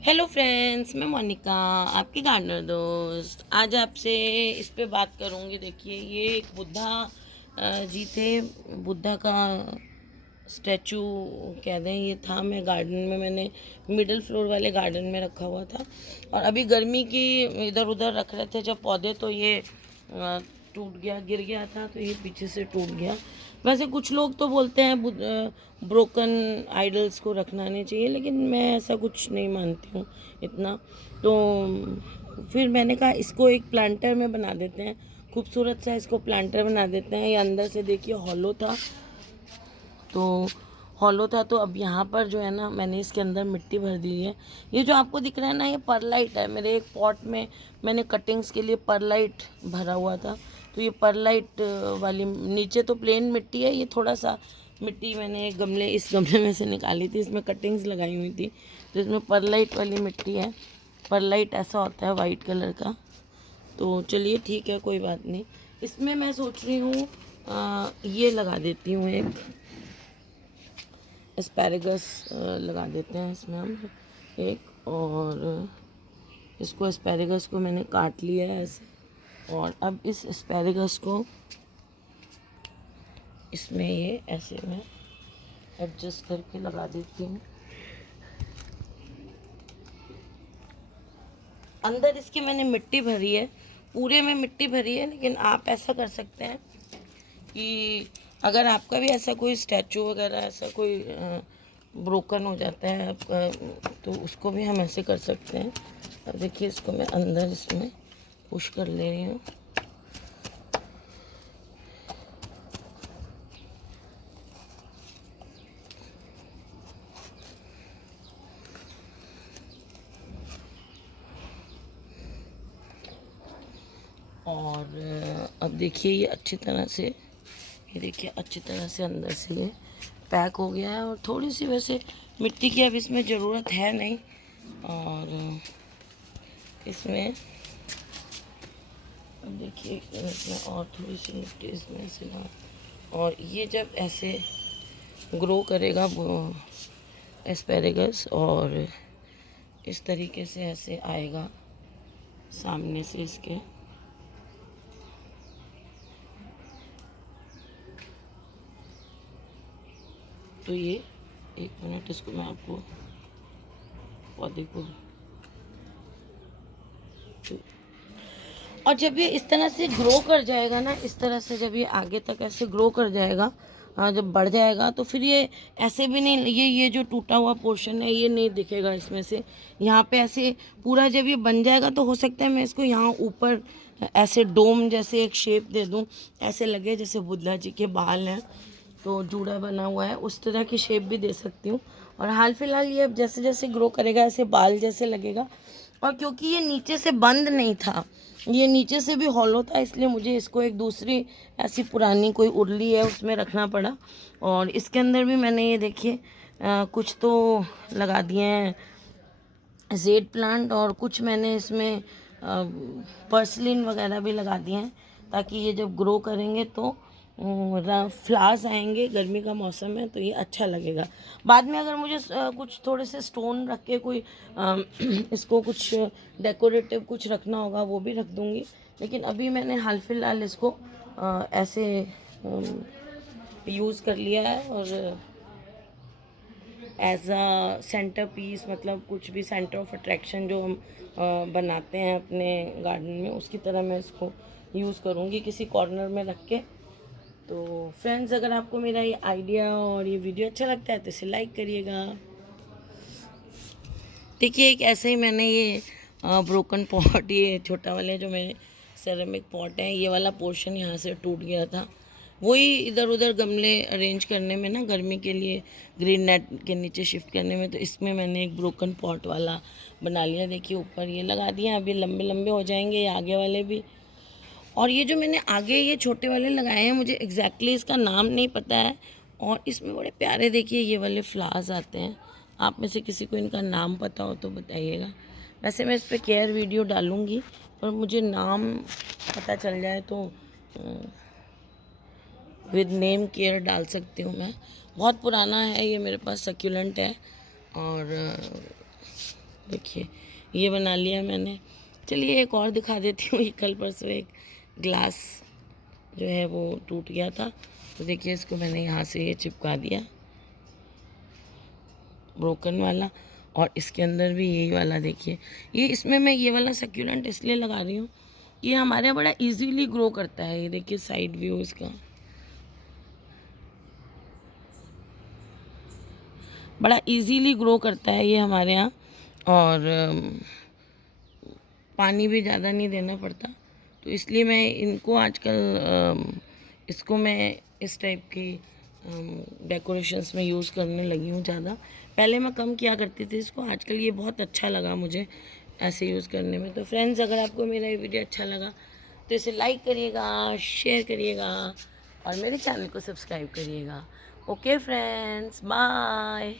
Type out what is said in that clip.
Hello friends, मैं मोनिका, आपकी gardener दोस्त। आज आपसे इस पे बात करूँगी। देखिए, ये एक बुद्धा जी थे। बुद्धा का स्टैचू कह दें, ये था। मैं गार्डन में, मैंने मिडिल फ्लोर वाले गार्डन में रखा हुआ था। और अभी गर्मी की इधर उधर रख रहे थे जब पौधे, तो ये टूट गया, गिर गया था, तो ये पीछे से टूट गया। वैसे कुछ लोग तो बोलते हैं ब्रोकन आइडल्स को रखना नहीं चाहिए, लेकिन मैं ऐसा कुछ नहीं मानती हूँ इतना। तो फिर मैंने कहा इसको एक प्लांटर में बना देते हैं, खूबसूरत सा इसको प्लांटर बना देते हैं। ये अंदर से देखिए हॉलो था, तो अब यहाँ पर जो है ना, मैंने इसके अंदर मिट्टी भर दी है। ये जो आपको दिख रहा है ना, ये परलाइट है। मेरे एक पॉट में मैंने कटिंग्स के लिए परलाइट भरा हुआ था, तो ये परलाइट वाली, नीचे तो प्लेन मिट्टी है, ये थोड़ा सा मिट्टी मैंने इस गमले में से निकाली थी, इसमें कटिंग्स लगाई हुई थी, तो इसमें परलाइट वाली मिट्टी है। परलाइट ऐसा होता है वाइट कलर का। तो चलिए ठीक है, कोई बात नहीं। इसमें मैं सोच रही हूँ ये लगा देती हूँ, एक एस्पैरेगस लगा देते हैं इसमें हम एक। और इसको, एस्पैरेगस को मैंने काट लिया है ऐसे, और अब इस एस्पैरेगस को इसमें ये ऐसे मैं एडजस्ट करके लगा देती हूँ। अंदर इसके मैंने मिट्टी भरी है, पूरे में मिट्टी भरी है, लेकिन आप ऐसा कर सकते हैं कि अगर आपका भी ऐसा कोई स्टैचू वगैरह, ऐसा कोई ब्रोकन हो जाता है आपका, तो उसको भी हम ऐसे कर सकते हैं। अब देखिए, इसको मैं अंदर इसमें पुश कर ले रही हूँ। और अब देखिए, ये अच्छी तरह से, ये देखिए अच्छी तरह से अंदर से ये पैक हो गया है। और थोड़ी सी वैसे मिट्टी की अब इसमें ज़रूरत है नहीं, और इसमें अब देखिए, इसमें और थोड़ी सी मिट्टी इसमें से ना, और ये जब ऐसे ग्रो करेगा वो एस्पेरेगस, और इस तरीके से ऐसे आएगा सामने से इसके, तो ये एक मिनट, इसको मैं आपको पौधे को, और जब ये इस तरह से ग्रो कर जाएगा ना, इस तरह से जब ये आगे तक ऐसे ग्रो कर जाएगा, जब बढ़ जाएगा, तो फिर ये ऐसे भी नहीं, ये जो टूटा हुआ पोर्शन है ये नहीं दिखेगा इसमें से। यहाँ पे ऐसे पूरा जब ये बन जाएगा, तो हो सकता है मैं इसको यहाँ ऊपर ऐसे डोम जैसे एक शेप दे दूँ, ऐसे लगे जैसे बुद्धा जी के बाल हैं, तो जूड़ा बना हुआ है, उस तरह की शेप भी दे सकती हूँ। और हाल फिलहाल ये अब जैसे जैसे ग्रो करेगा, ऐसे बाल जैसे लगेगा। और क्योंकि ये नीचे से बंद नहीं था, ये नीचे से भी हॉलो था, इसलिए मुझे इसको एक दूसरी ऐसी पुरानी कोई उर्ली है उसमें रखना पड़ा। और इसके अंदर भी मैंने ये देखिए कुछ तो लगा दिए हैं जेड प्लांट, और कुछ मैंने इसमें पर्सलिन वगैरह भी लगा दिए हैं, ताकि ये जब ग्रो करेंगे तो फ्लावर्स आएंगे। गर्मी का मौसम है, तो ये अच्छा लगेगा। बाद में अगर मुझे कुछ थोड़े से स्टोन रख के कोई इसको कुछ डेकोरेटिव कुछ रखना होगा, वो भी रख दूँगी। लेकिन अभी मैंने हाल फिलहाल इसको ऐसे यूज़ कर लिया है, और एज अ सेंटर पीस, मतलब कुछ भी सेंटर ऑफ अट्रैक्शन जो हम बनाते हैं अपने गार्डन में, उसकी तरह मैं इसको यूज़ करूँगी किसी कॉर्नर में रख के। तो फ्रेंड्स, अगर आपको मेरा ये आइडिया और ये वीडियो अच्छा लगता है तो इसे लाइक करिएगा। देखिए, एक ऐसे ही मैंने ये ब्रोकन पॉट, ये छोटा वाले जो मेरे सेरेमिक पॉट है, ये वाला पोर्शन यहाँ से टूट गया था, वही इधर उधर गमले अरेंज करने में ना, गर्मी के लिए ग्रीन नेट के नीचे शिफ्ट करने में, तो इसमें मैंने एक ब्रोकन पॉट वाला बना लिया। देखिए, ऊपर ये लगा दिया, अभी लंबे लंबे हो जाएंगे ये आगे वाले भी। और ये जो मैंने आगे ये छोटे वाले लगाए हैं, मुझे एग्जैक्टली इसका नाम नहीं पता है, और इसमें बड़े प्यारे देखिए ये वाले फ्लावर्स आते हैं। आप में से किसी को इनका नाम पता हो तो बताइएगा। वैसे मैं इस पर केयर वीडियो डालूँगी, पर मुझे नाम पता चल जाए तो विद नेम केयर डाल सकती हूँ मैं। बहुत पुराना है ये, मेरे पास सक्यूलेंट है, और देखिए ये बना लिया मैंने। चलिए एक और दिखा देती हूँ। ये कल परसों एक ग्लास जो है वो टूट गया था, तो देखिए इसको मैंने यहाँ से ये चिपका दिया, ब्रोकन वाला। और इसके अंदर भी यही वाला देखिए, ये इसमें मैं ये वाला सक्यूलेंट इसलिए लगा रही हूँ, ये हमारे यहाँ बड़ा इजीली ग्रो करता है। ये देखिए साइड व्यू इसका, बड़ा इजीली ग्रो करता है ये हमारे यहाँ। और पानी भी ज़्यादा नहीं देना पड़ता, तो इसलिए मैं इनको आजकल इसको मैं इस टाइप की डेकोरेशंस में यूज़ करने लगी हूँ ज़्यादा। पहले मैं कम किया करती थी इसको, आजकल ये बहुत अच्छा लगा मुझे ऐसे यूज़ करने में। तो फ्रेंड्स, अगर आपको मेरा ये वीडियो अच्छा लगा तो इसे लाइक करिएगा, शेयर करिएगा और मेरे चैनल को सब्सक्राइब करिएगा। Okay friends, bye.